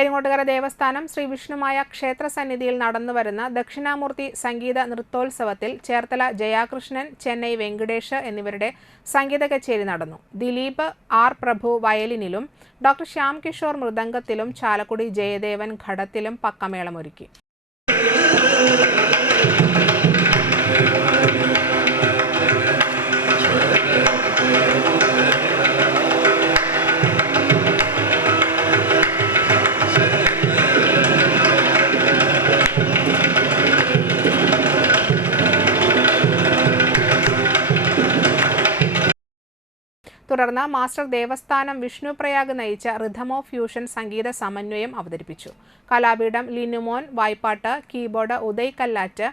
പെരിങ്ങോട്ടുകര ദേവസ്ഥാനം ശ്രീ വിഷ്ണുമായ ക്ഷേത്ര സന്നിധിയിൽ നടന്നുവരുന്ന ദക്ഷിണാമൂർത്തി സംഗീത നൃത്തോത്സവത്തിൽ ചേർത്തല ജയാകൃഷ്ണൻ, ചെന്നൈ വെങ്കടേഷ് എന്നിവരുടെ സംഗീത കച്ചേരി നടന്നു. ദിലീപ് ആർ പ്രഭു വയലിനിലും ഡോക്ടർ ശ്യാം കിഷോർ മൃദംഗത്തിലും ചാലക്കുടി ജയദേവൻ ഘടത്തിലും പക്കമേളമൊരുക്കി. തുടർന്ന് മാസ്റ്റർ ദേവസ്ഥാനം വിഷ്ണുപ്രയാഗ് നയിച്ച റിഥം ഓഫ് ഫ്യൂഷൻ സംഗീത സമന്വയം അവതരിപ്പിച്ചു. കലാപീഠം ലിനുമോൻ വായ്പാട്ട്, keyboard Uday Kallat,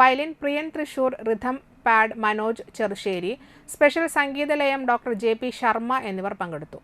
violin Priyan Thrissur, rhythm pad Manoj Cherussery, special സംഗീതലയം ഡോക്ടർ JP ശർമ്മ എന്നിവർ പങ്കെടുത്തു.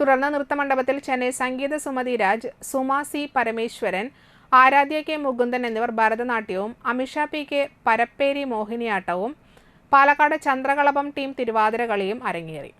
തുടർന്ന് നൃത്തമണ്ഡപത്തിൽ ചെന്നൈ സംഗീത സുമതി രാജ്, സുമ C പരമേശ്വരൻ, ആരാധ്യ K മുകുന്ദൻ എന്നിവർ ഭരതനാട്യവും, അമിഷ PK പരപ്പേരി മോഹിനിയാട്ടവും, പാലക്കാട് ചന്ദ്രകളഭം ടീം തിരുവാതിരകളിയും അരങ്ങേറി.